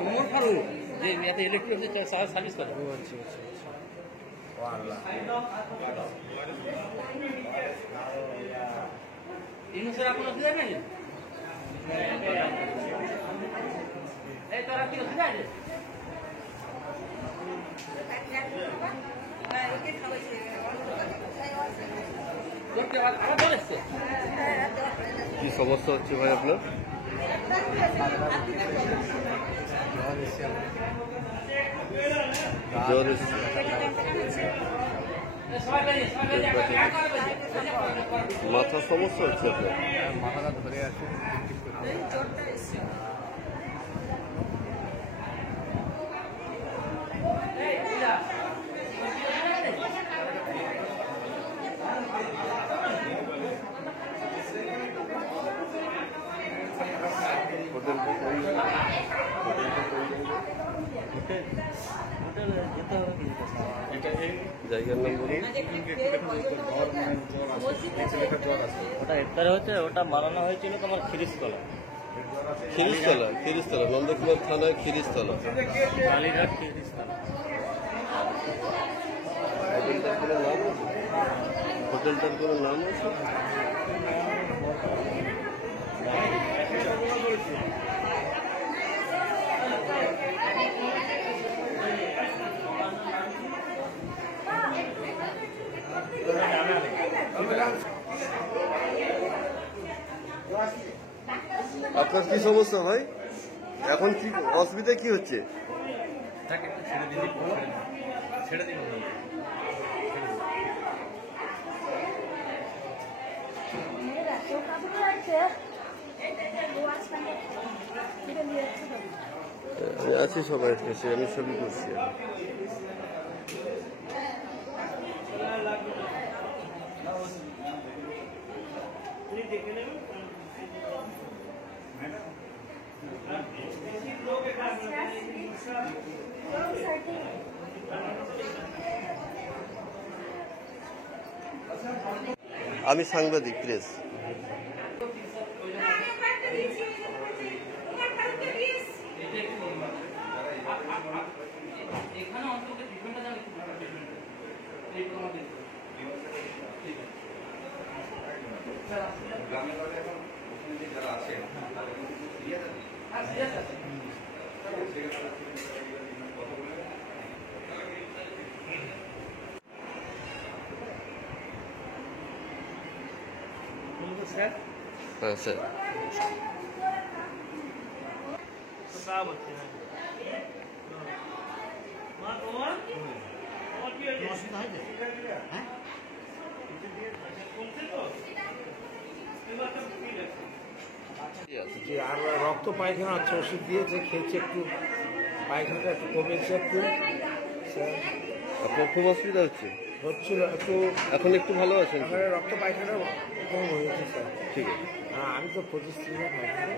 Umar Farooq electric service कर sir आपको असुविधा नहीं তোরা কি অসুবিধা আছে কি সমস্যা হচ্ছে ভাই আপনার? জ্বর মাথার সমস্যা হচ্ছে আপনার? মাথাটা ধরে আছে জায়গার নাম বলুন। ওটা ইফতার হচ্ছে, ওটা বানানো হয়েছিল তোমার খিরিশতলা। খিরিশতলা, খিরিশতলা, নন্দকুমার থানায় খিরিশতলা, কালীঘাট খিরিশতলা। হোটেলটার কোনো নাম আছে? হোটেলটার কোনো নাম আছে? আপনার কি সমস্যা ভাই? এখন কি অসুবিধা কি হচ্ছে? আমি আছি সবাই কাছে, আমি সবই করছি। আমি সাংবাদিক, প্রেস। हाँ सर, আর রক্ত পায়খানা হচ্ছে, ওষুধ দিয়েছে, খেয়েছে, একটু পায়খানাটা একটু কমেছে একটু। আপনার খুব অসুবিধা হচ্ছে? হচ্ছিল একটু, এখন একটু ভালো আছেন? রক্ত পায়খানা কম হয়েছে স্যার। ঠিক আছে। আমি তো 25 পায়খানা